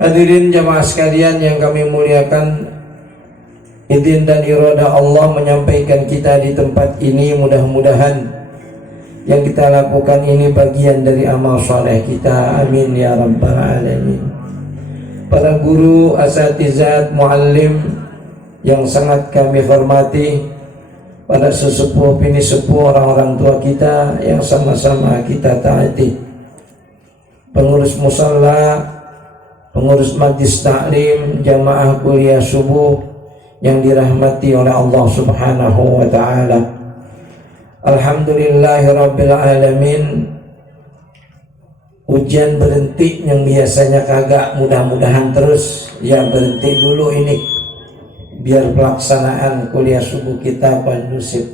Hadirin jamaah sekalian yang kami muliakan, izin dan iradah Allah menyampaikan kita di tempat ini. Mudah-mudahan yang kita lakukan ini bagian dari amal soleh kita. Amin ya rabbal alamin. Para guru, asatizat, muallim yang sangat kami hormati, para sesepuh, bini sepuh, orang-orang tua kita yang sama-sama kita taati, pengurus musalla, pengurus majlis taklim, jamaah kuliah subuh yang dirahmati oleh Allah Subhanahu wa ta'ala. Alhamdulillahirabbil alamin. Ujian berhenti yang biasanya kagak, mudah-mudahan terus ya berhenti dulu ini, biar pelaksanaan kuliah subuh kita kondusif.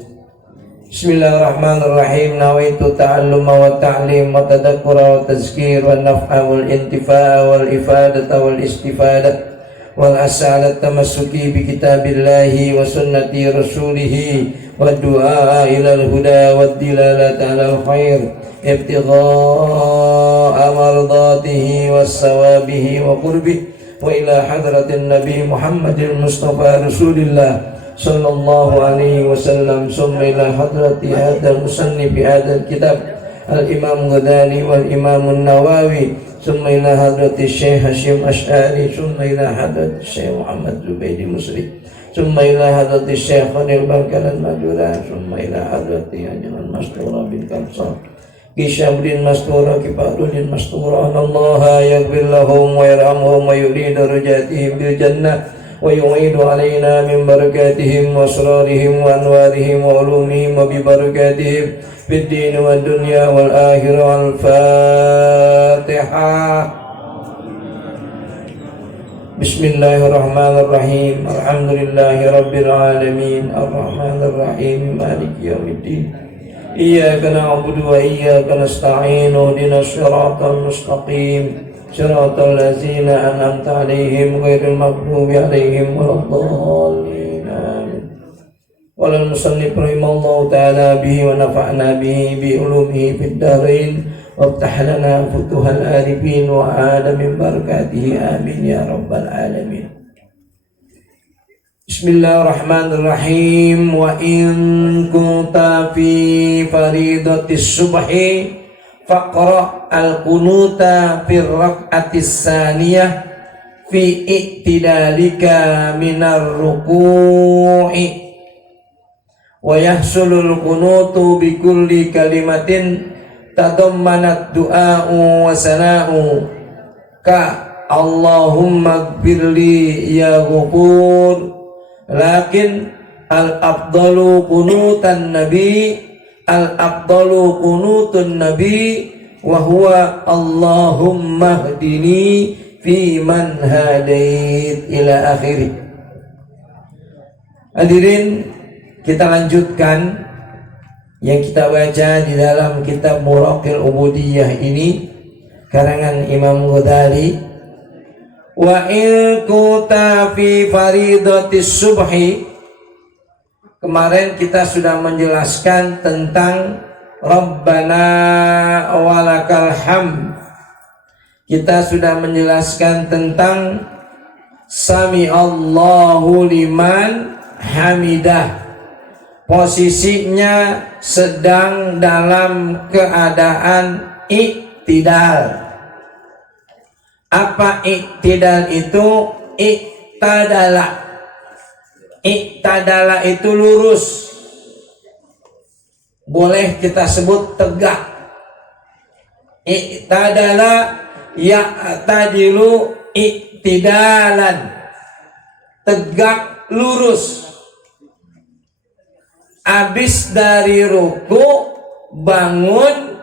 Bismillahirrahmanirrahim. Nawaitu ta'alluma wa ta'lim wa tadakkura wa tazkir wa naf'a wal intifa'a wal ifadata wal istifadah wal as'alat tamassuki bi kitabillahi wa sunnati rasulihi wa du'a ilal huda wa dilalata alal khair ibtigha'a mardatihi wa sawabihi wa qurbih wa ila hadratin nabi Muhammadin Mustafa Rasulillah sallallahu alaihi wasallam. Summa ila hadrati hadal musannif hadal kitab al-imam Ghazali wal imam an-Nawawi. Summa ila hadrati Syekh Hashim Ash'ari. Summa ila hadrati Syekh Muhammad Zubaidi Musri. Summa ila hadrati Syekh Khalil Barkan al-Madura. Summa ila hadrati Hajiman Mastura bin Kamsar Kishabdin Mastura Kipadudin Mastura. Allah yaghfir lahum wa yarhamhum wa yulid darajatihim bil jannah wa yu'idu alaina min barakatihim wa asrarihim wa anwarihim wa ulumihim wa bi barakatihim fid din wa dunya wal akhirah. Al-Fatihah. Bismillahirrahmanirrahim. Alhamdulillahi rabbil alamin. Ar-Rahmanir Rahim. Maliki yaumiddin. Iyyaka na'budu wa iyyaka nasta'in. Ihdinas siratal mustaqim. Shiratal ladzina an'amta 'alaihim ghairil maghdubi 'alaihim waladdallin. Walal musannif rahimallahu ta'ala bihi wa nafa'na bihi bi ulumihi fid dharain waftah lana futuhal arifin wa ala min barakatihi. Amin ya rabbal alamin. Bismillahirrahmanirrahim. Wa in kunta fi faridatis subhi faqra al-qunuta fi rak'atis saniyah fi i'tidalika minar ruku'i wa yahsulul qunutu bi kulli kalimatin tadammanat du'a'u wa sana'u ka Allahumma gfirli ya ghafur. Lakin al-afdalu qunutan nabi, al-afdalu qunutun nabi wa huwa Allahumma hdini fi man hadait ila akhirih. Hadirin, kita lanjutkan yang kita baca di dalam kitab Muraqil Ubudiyah ini karangan Imam Ghazali. Wa in kunta fi faridatis subhi. Kemarin kita sudah menjelaskan tentang Rabbana walakal hamd. Kita sudah menjelaskan tentang Sami Allahu liman hamidah. Posisinya sedang dalam keadaan iktidal. Apa iktidal itu? Iktadala. Iktadala itu lurus. Boleh kita sebut tegak. Iktadala ya'tadilu iktidalan. Tegak lurus. Habis dari ruku bangun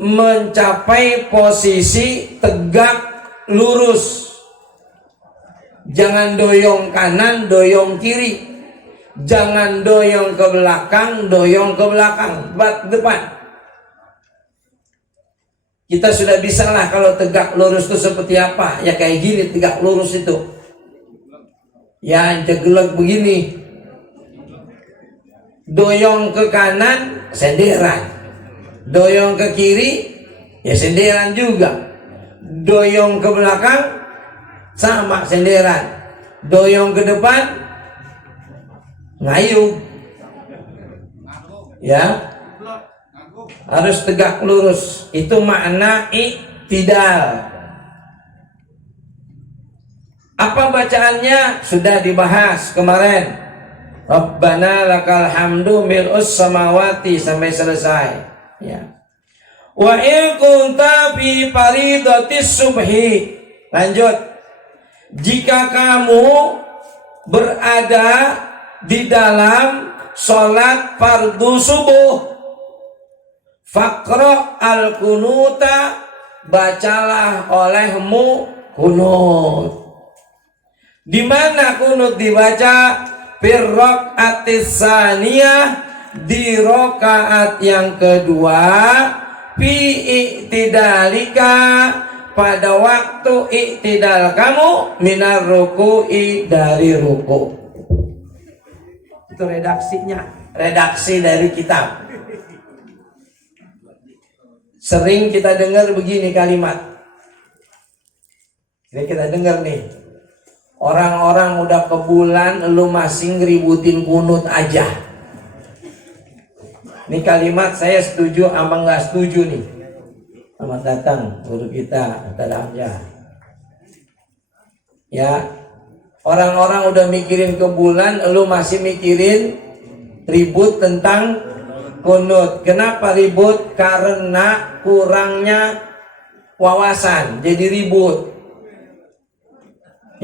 mencapai posisi tegak lurus. Jangan doyong kanan, doyong kiri. Jangan doyong ke belakang, doyong ke belakang, depan. Kita sudah bisa lah kalau tegak lurus itu seperti apa. Ya kayak gini tegak lurus itu. Ya jeglek begini. Doyong ke kanan, senderan. Doyong ke kiri, ya senderan juga. Doyong ke belakang, sama senderan, doyong ke depan ngayuh, ya harus tegak lurus. Itu makna i'tidal. Apa bacaannya sudah dibahas kemarin. Rabbana lakal hamdu mil'us samawati sampai selesai, ya. Wa in kunta fi faridatis subhi. Lanjut. Jika kamu berada di dalam sholat fardu subuh, faqra al-kunuta, bacalah olehmu kunut. Di mana kunut dibaca? Firraqatis saniyah, di rakaat yang kedua, fi i'tidalika, pada waktu i'tidal kamu, minar ruku'i, dari ruku. Itu redaksinya, redaksi dari kitab. Sering kita dengar begini kalimat. Ini kita dengar nih. Orang-orang udah ke bulan, lu masih ngeributin kunut aja. Ini kalimat saya setuju sama nggak setuju nih. Selamat datang guru kita, dalamnya. Ya, orang-orang udah mikirin ke bulan, lu masih mikirin ribut tentang kunut. Kenapa ribut? Karena kurangnya wawasan, jadi ribut.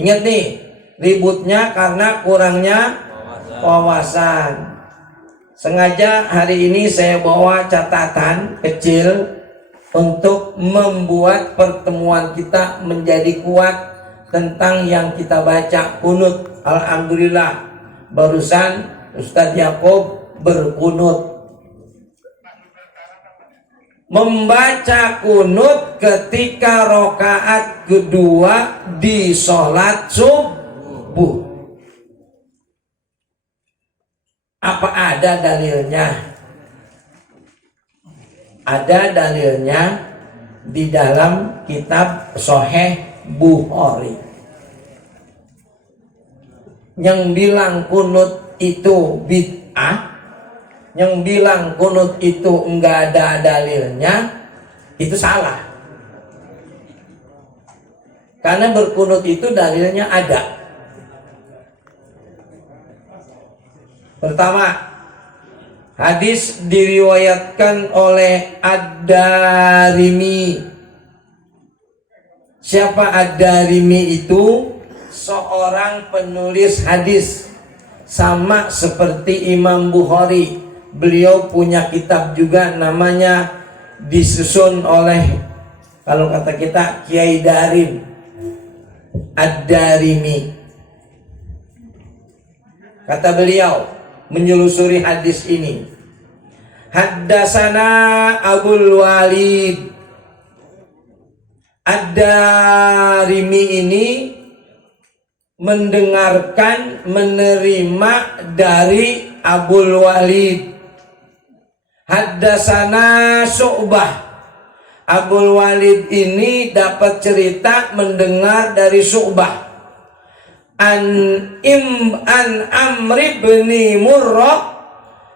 Ingat nih, ributnya karena kurangnya wawasan. Sengaja hari ini saya bawa catatan kecil untuk membuat pertemuan kita menjadi kuat tentang yang kita baca kunut. Alhamdulillah, barusan Ustadz Yakob berkunut. Membaca kunut ketika rokaat kedua di sholat subuh. Apa ada dalilnya? Ada dalilnya di dalam kitab Sahih Bukhari. Yang bilang kunut itu bid'ah, yang bilang kunut itu enggak ada dalilnya, itu salah. Karena berkunut itu dalilnya ada. Pertama, hadis diriwayatkan oleh Ad-Darimi. Siapa Ad-Darimi itu? Seorang penulis hadis, sama seperti Imam Bukhari. Beliau punya kitab juga, namanya disusun oleh, kalau kata kita, Kiai Darim, Ad-Darimi. Kata beliau menyelusuri hadis ini, Haddasana Abul Walid. Ad-Darimi ini mendengarkan, menerima dari Abul Walid. Haddasana Syu'bah. Abul Walid ini dapat cerita mendengar dari Syu'bah. An Amr bin Murrah.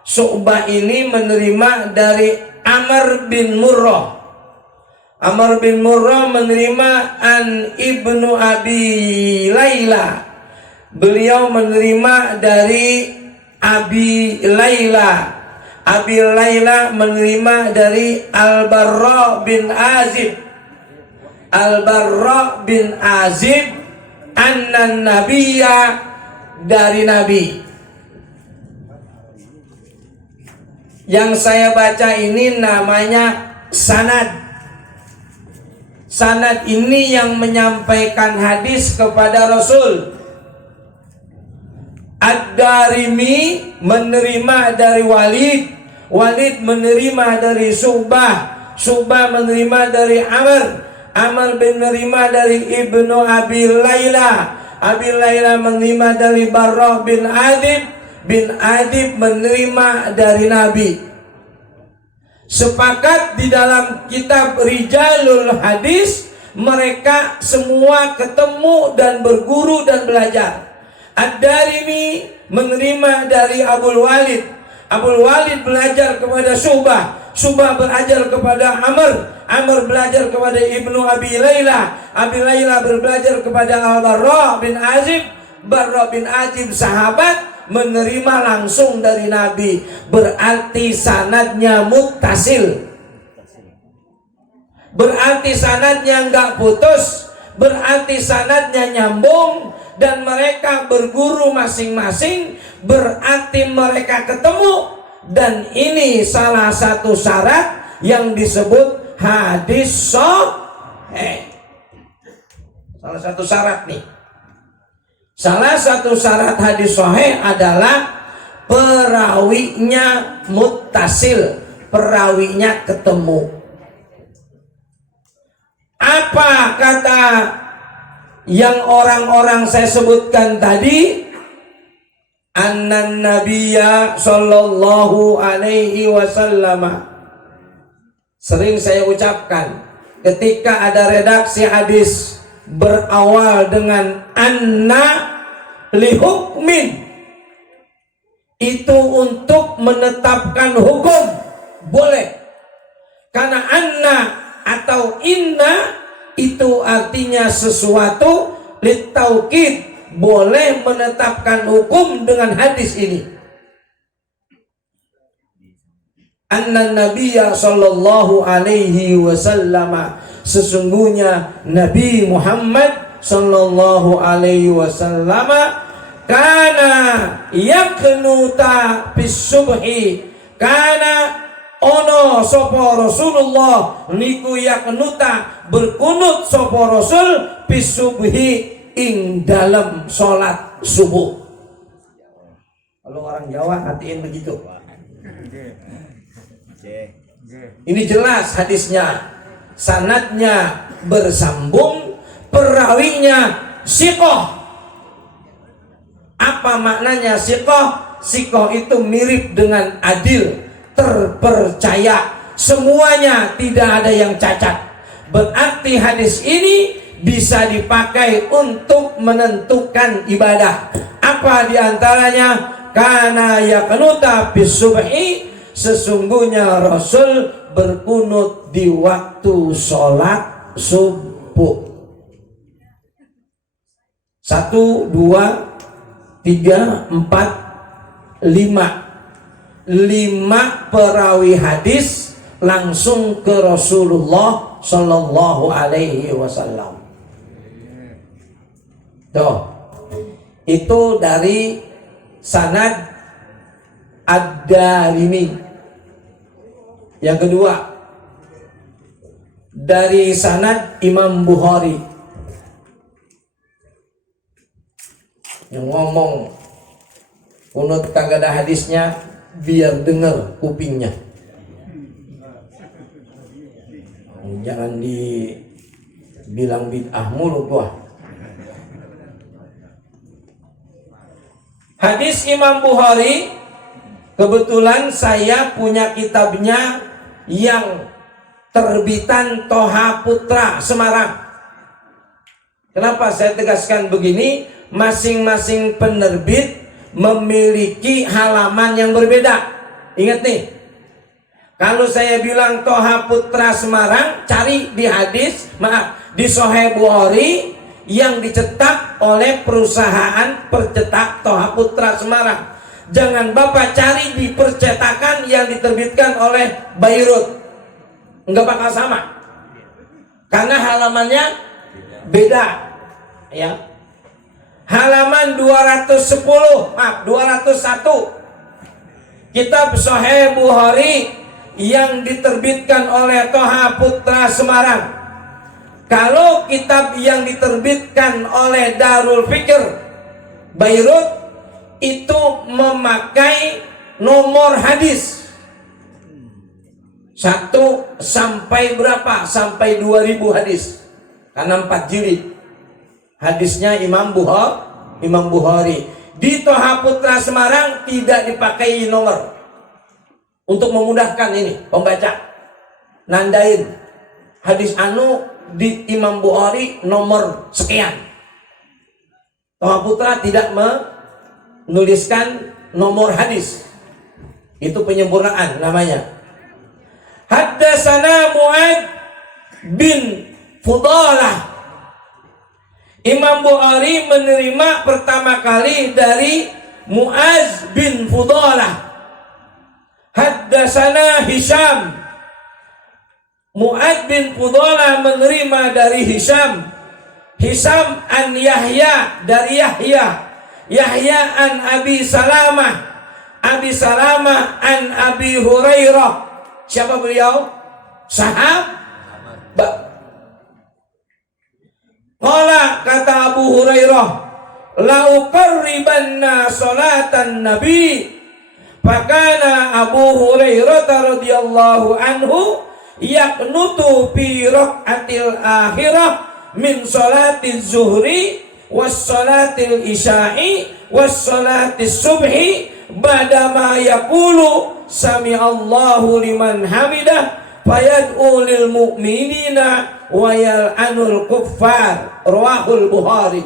Syu'bah ini menerima dari Amr bin Murrah. Amr bin Murrah menerima an Ibnu Abi Layla. Beliau menerima dari Abi Layla. Abi Layla menerima dari Al-Barra bin Azib. Al-Barra bin Azib annan nabiyya, dari Nabi. Yang saya baca ini namanya sanad. Sanad ini yang menyampaikan hadis kepada Rasul. Ad-Darimi menerima dari Walid. Walid menerima dari Syu'bah. Syu'bah menerima dari Amr. Amr menerima dari Ibnu Abi Layla. Abi Layla menerima dari Barrah bin Adib. Bin Adib menerima dari Nabi. Sepakat di dalam kitab Rijalul Hadis mereka semua ketemu dan berguru dan belajar. Ad-Darimi menerima dari Abul Walid. Abul Walid belajar kepada Syu'bah. Syu'bah belajar kepada Amr. Amr belajar kepada Ibnu Abi Layla. Abi Layla belajar kepada Al-Barra bin Azib. Barra bin Azib sahabat menerima langsung dari Nabi. Berarti sanadnya muttasil. Berarti sanadnya enggak putus. Berarti sanadnya nyambung. Dan mereka berguru masing-masing, berarti mereka ketemu. Dan ini salah satu syarat yang disebut hadis sahih. Salah satu syarat nih. Salah satu syarat hadis sahih adalah perawinya muttasil, perawinya ketemu. Apa kata yang orang-orang saya sebutkan tadi? Annan nabiyya sallallahu alaihi wasallam. Sering saya ucapkan ketika ada redaksi hadis berawal dengan anna lihukmin, itu untuk menetapkan hukum boleh, karena anna atau inna itu artinya sesuatu, litaukid, boleh menetapkan hukum dengan hadis ini. Anna nabiyya sallallahu alaihi wasallam, sesungguhnya Nabi Muhammad sallallahu alaihi wasallam kana yaknuta bis subhi, kana ono sopo Rasulullah niku yaknuta berkunut sopo Rasul bisubhi ing dalam sholat subuh. Kalau orang Jawa hatiin begitu. Ini jelas hadisnya, sanadnya bersambung, perawinya siqah. Apa maknanya siqah? Siqah itu mirip dengan adil, terpercaya, semuanya tidak ada yang cacat. Berarti hadis ini bisa dipakai untuk menentukan ibadah. Apa diantaranya? Kana yaqnuta bis subhi, sesungguhnya Rasul berkunut di waktu sholat subuh. 1, 2, 3, 4, 5. 5 perawi hadis langsung ke Rasulullah sallallahu alaihi wasallam. Tuh. Itu dari sanad Ad-Darimi. Yang kedua, dari sanad Imam Bukhari. Yang ngomong kunut kagak ada hadisnya, biar dengar kupingnya. Jangan dibilang bid'ah mulu gua. Hadis Imam Bukhari, kebetulan saya punya kitabnya yang terbitan Toha Putra Semarang. Kenapa saya tegaskan begini? Masing-masing penerbit memiliki halaman yang berbeda. Ingat nih, kalau saya bilang Toha Putra Semarang, cari di hadis, di Sahih Bukhari yang dicetak oleh perusahaan percetak Toha Putra Semarang. Jangan Bapak cari di percetakan yang diterbitkan oleh Bayrut, enggak bakal sama, karena halamannya beda. Ya, halaman 201 kitab Sahih Bukhari yang diterbitkan oleh Toha Putra Semarang. Kalau kitab yang diterbitkan oleh Darul Fikr Bayrut itu memakai nomor hadis 1 sampai berapa? Sampai 2000 hadis, karena 4 jilid hadisnya Imam Bukhari. Di Toha Putra Semarang tidak dipakai nomor untuk memudahkan ini pembaca nandain hadis anu di Imam Bukhari nomor sekian. Toha Putra tidak menuliskan nomor hadis. Itu penyempurnaan namanya. Haddatsana Mu'ad bin Fudalah. Imam Bukhari menerima pertama kali dari Mu'az bin Fudalah. Haddatsana Hisham. Mu'ad bin Fudalah menerima dari Hisham. Hisham an Yahya dari Yahya. Yahya an Abi Salamah. Abi Salamah an Abi Hurairah. Siapa beliau? Sahabat. Qala, kata Abu Hurairah, la uqarribanna salatan nabi. Fakana Abu Hurairah radhiyallahu anhu yaqnutu fi raq'atil akhirah min salatiz zuhri was salatil isya'i was salatis subhi badama yaqulu sami Allahu liman hamidah fayad'u lil mu'minina wa yal'anul kuffar. Rawahul Bukhari.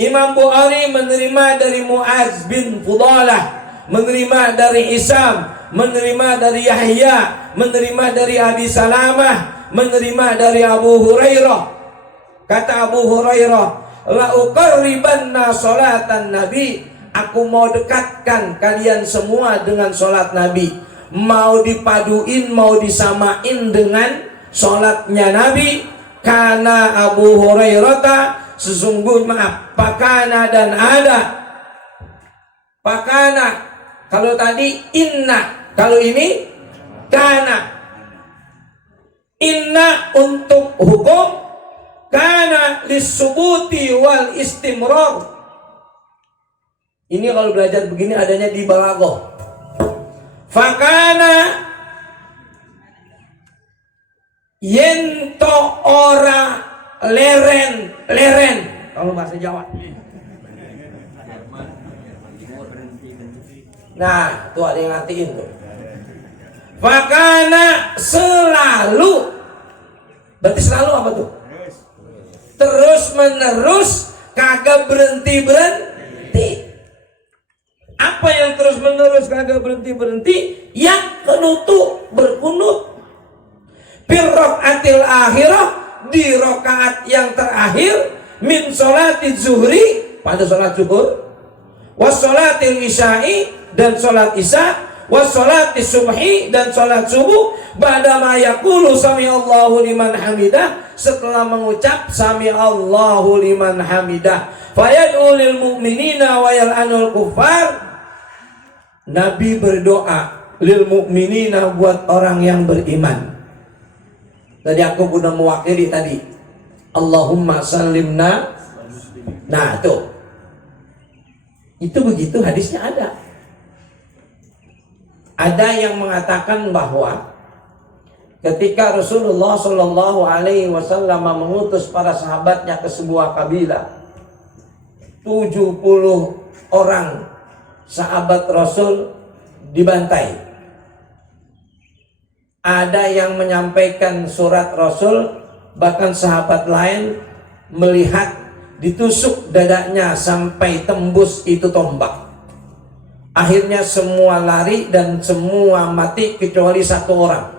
Imam Bukhari menerima dari Mu'az bin Fudalah, menerima dari Isam, menerima dari Yahya, menerima dari Abi Salamah, menerima dari Abu Hurairah. Kata Abu Hurairah, la uqarribanna salatan nabi. Aku mau dekatkan kalian semua dengan salat Nabi. Mau dipaduin, mau disamain dengan salatnya Nabi. Karena Abu Hurairah sesungguhnya pakana dan ada. Pakana kalau tadi inna, kalau ini kana. Inna untuk hukum, kana lisubuti wal istimrar. Ini kalau belajar begini adanya di Balaghah. Fakana yento ora leren kalau bahasa Jawa. Nah, tuh ada yang ngertiin tuh. Fakana selalu. Berarti selalu apa tuh? Terus menerus, kagak berhenti. Apa yang terus menerus kagak berhenti? Yang kenutu berkunut. Birrokaatil akhirah, di rokaat yang terakhir, min sholati zuhri, pada sholat zuhur, was sholatil isya'i, dan sholat isya, was sholati subhi, dan sholat subuh, ba'dama yaqulu sami Allahu liman hamidah, setelah mengucap sami Allahu liman hamidah, fayad'u lil mu'minina wa yal'anul kuffar. Nabi berdoa lil mu'minina, buat orang yang beriman. Tadi aku udah mewakili tadi, Allahumma salimna. Nah tuh, itu begitu hadisnya ada. Ada yang mengatakan bahwa ketika Rasulullah Shallallahu Alaihi Wasallam mengutus para sahabatnya ke sebuah kabilah, 70 orang sahabat Rasul dibantai. Ada yang menyampaikan surat Rasul, bahkan sahabat lain melihat ditusuk dadanya sampai tembus itu tombak. Akhirnya semua lari dan semua mati kecuali satu orang.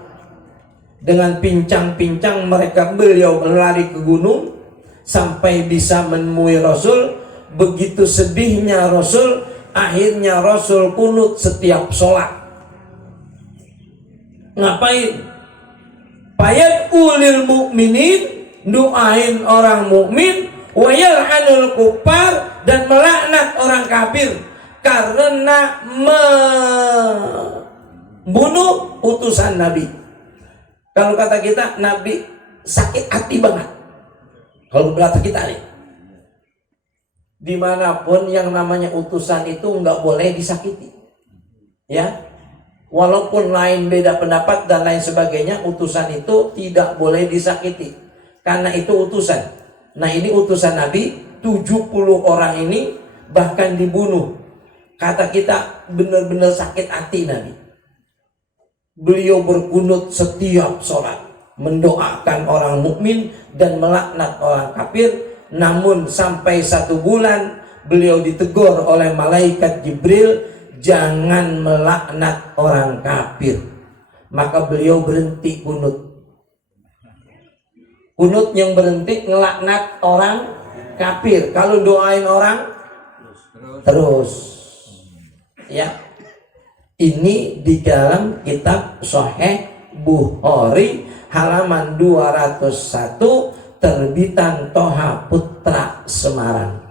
Dengan pincang-pincang beliau berlari ke gunung sampai bisa menemui Rasul. Begitu sedihnya Rasul, akhirnya Rasul kunut setiap sholat. Ngapain? Payat ulil mukminin, doain orang mukmin, wa yal'anul kuffar, dan melaknat orang kafir karena membunuh utusan Nabi. Kalau kata kita, Nabi sakit hati banget. Kalau berkata kita nih, dimanapun yang namanya utusan itu nggak boleh disakiti, ya. Walaupun lain beda pendapat dan lain sebagainya, utusan itu tidak boleh disakiti karena itu utusan. Nah ini utusan Nabi, 70 orang ini bahkan dibunuh. Kata kita benar-benar sakit hati Nabi. Beliau berkunut setiap sholat. mendoakan orang mukmin dan melaknat orang kafir. Namun sampai 1 bulan beliau ditegur oleh malaikat Jibril, jangan melaknat orang kafir. Maka beliau berhenti kunut. Kunut yang berhenti ngelaknat orang kafir. Kalau doain orang terus. Ya. Ini di dalam kitab Sahih Bukhari halaman 201 terbitan Toha Putra Semarang.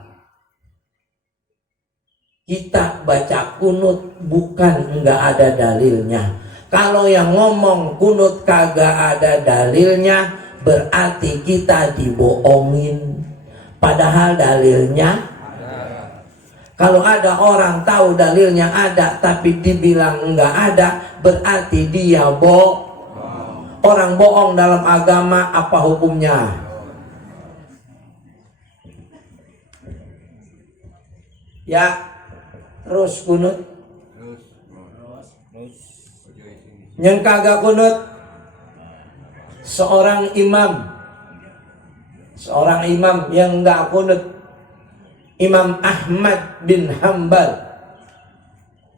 Kita baca kunut bukan enggak ada dalilnya. Kalau yang ngomong kunut kagak ada dalilnya, berarti kita dibohongin. Padahal dalilnya kalau ada orang tahu dalilnya ada tapi dibilang enggak ada, berarti dia bohong. Orang bohong dalam agama apa hukumnya? Ya, terus kunut. Yang kagak kunut seorang imam yang enggak kunut, Imam Ahmad bin Hambal.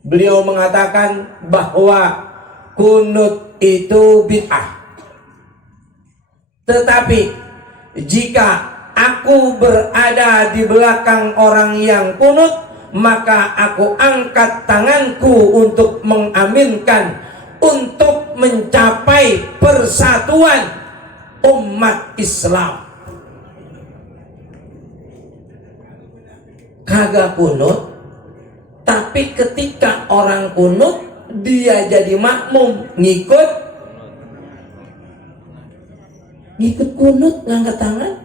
Beliau mengatakan bahwa kunut itu bid'ah. Tetapi jika aku berada di belakang orang yang kunut, maka aku angkat tanganku untuk mengaminkan, untuk mencapai persatuan umat Islam. Kagak kunut, tapi ketika orang kunut dia jadi makmum, ngikut kunut, ngangkat tangan.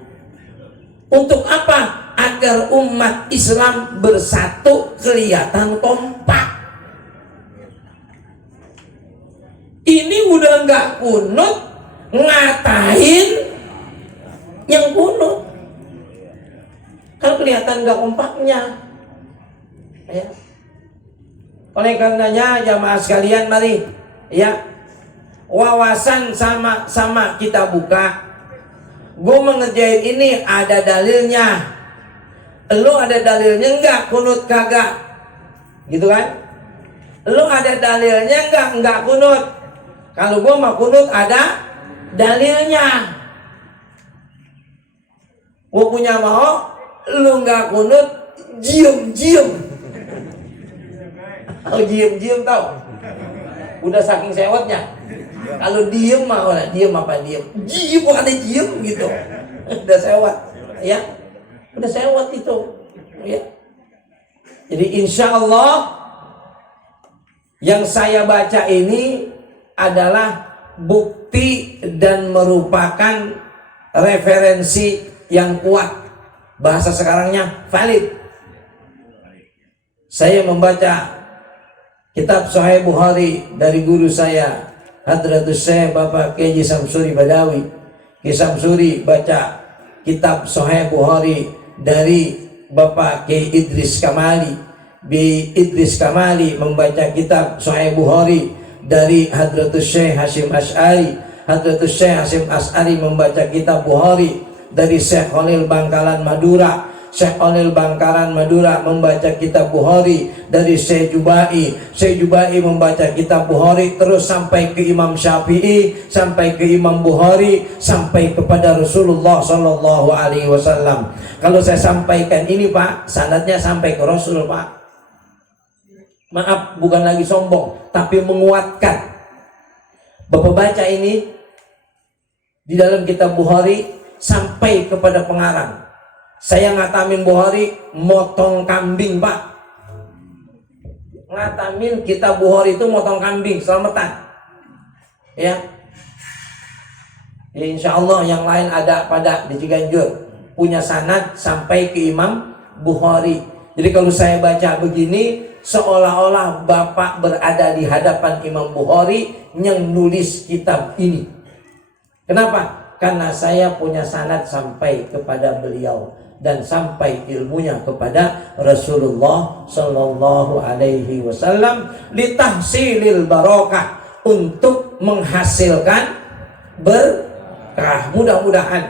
Untuk apa? Agar umat Islam bersatu, kelihatan kompak. Ini udah nggak kunut, ngatain yang kunut. Kan kelihatan nggak kompaknya. Ya. Oleh karenanya jamaah sekalian, mari ya, wawasan sama kita buka. Gue mengerjain ini ada dalilnya, lu ada dalilnya enggak? Kunut kagak, gitu kan? Lu ada dalilnya enggak kunut? Kalau gue mah kunut ada dalilnya. Gue punya mau, lu enggak kunut, diem. Oh, diem tau? Udah saking sewotnya. Kalau diem mah, diem apa diem? Diem bukan diem gitu. Udah sewot, ya. Udah sewot itu, ya. Jadi insya Allah yang saya baca ini adalah bukti dan merupakan referensi yang kuat. Bahasa sekarangnya valid. Saya membaca kitab Sahih Bukhari dari guru saya Hadratus Syekh Bapak Kiai Samsuri Badawi. Kiai Samsuri baca kitab Sahih Bukhari dari Bapak Kiai Idris Kamali. Bi Idris Kamali membaca kitab Sahih Bukhari dari Hadratus Syekh Hasyim Asy'ari. Hadratus Syekh Hasyim Asy'ari membaca kitab Bukhari dari Syekh Khalil Bangkalan Madura. Syekh Khalil Bangkalan Madura membaca kitab Bukhari dari Syekh Jubai. Syekh Jubai membaca kitab Bukhari terus sampai ke Imam Syafi'i, sampai ke Imam Bukhari, sampai kepada Rasulullah Sallallahu Alaihi Wasallam. Kalau saya sampaikan ini Pak, sanadnya sampai ke Rasul Pak. Maaf, bukan lagi sombong, tapi menguatkan. Bapak baca ini di dalam kitab Bukhari sampai kepada pengarang. Saya ngatamin Bukhari motong kambing Pak. Ngatamin kitab Bukhari itu motong kambing, selamatan. Ya. Ya insya Allah yang lain ada pada di Ciganjur punya sanad sampai ke Imam Bukhari. Jadi kalau saya baca begini seolah-olah Bapak berada di hadapan Imam Bukhari yang nulis kitab ini. Kenapa? Karena saya punya sanad sampai kepada beliau dan sampai ilmunya kepada Rasulullah Sallallahu Alaihi Wasallam litahsilil barokah, untuk menghasilkan berkah. Mudah-mudahan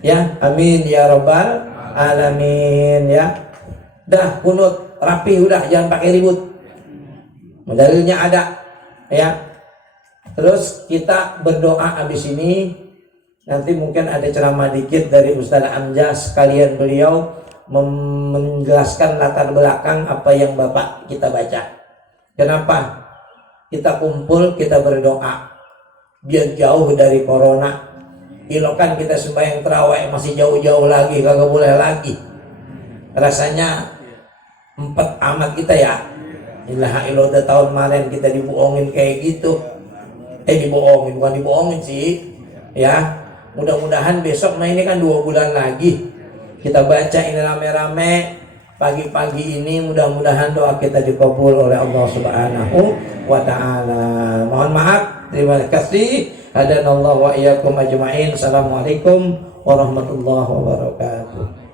ya, amin ya rabbal alamin ya. Dah kunut rapi, udah jangan pakai ribut. Dalilnya ada ya. Terus kita berdoa habis ini. Nanti mungkin ada ceramah dikit dari Ustaz Amjas, sekalian beliau menjelaskan latar belakang apa yang Bapak kita baca. Kenapa kita kumpul, kita berdoa biar jauh dari corona. Ilokan kita sembahyang terawih masih jauh-jauh lagi, kagak boleh lagi. Rasanya 4 amat kita ya. Ilaha illallah, tahun kemarin kita dibohongin kayak gitu. Dibohongin, bukan dibohongin sih ya. Mudah-mudahan besok, nah ini kan 2 bulan lagi, kita baca ini rame-rame pagi-pagi ini. Mudah-mudahan doa kita dikabul oleh Allah Subhanahu wa ta'ala. Mohon maaf, terima kasih. Hadanallahu wa iyyakum ajma'in. Assalamualaikum warahmatullahi wabarakatuh.